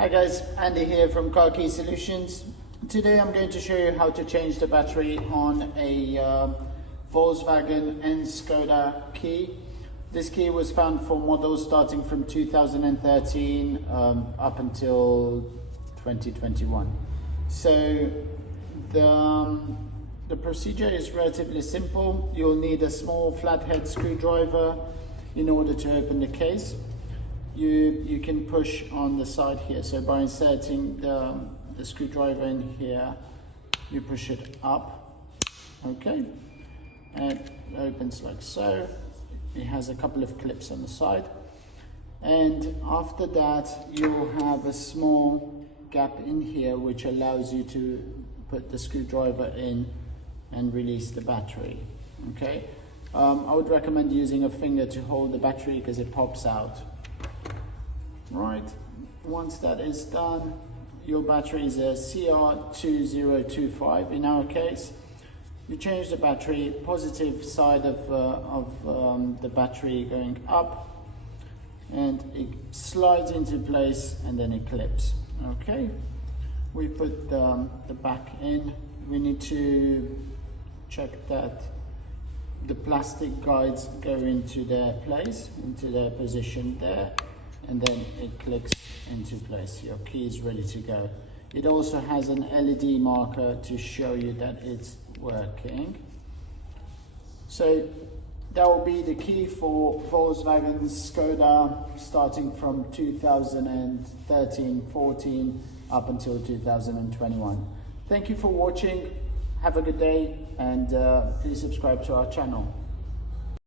Hi guys, Andy here from Car Key Solutions. Today I'm going to show you how to change the battery on a Volkswagen and Skoda key. This key was found for models starting from 2013 up until 2021. So the procedure is relatively simple. You'll need a small flathead screwdriver in order to open the case. You can push on the side here. So by inserting the screwdriver in here, you push it up, okay, and it opens like so. It has a couple of clips on the side, and after that you'll have a small gap in here which allows you to put the screwdriver in and release the battery. Okay, I would recommend using a finger to hold the battery because it pops out. Right, once that is done, your battery is a CR2025 in our case. You change the battery, positive side of the battery going up, and it slides into place and then it clips. Okay, we put the back in. We need to check that the plastic guides go into their place, into their position there, and then it clicks into place. Your key is ready to go. It also has an LED marker to show you that it's working. So that will be the key for Volkswagen Skoda starting from 2013-14 up until 2021. Thank you for watching. Have a good day, and please subscribe to our channel.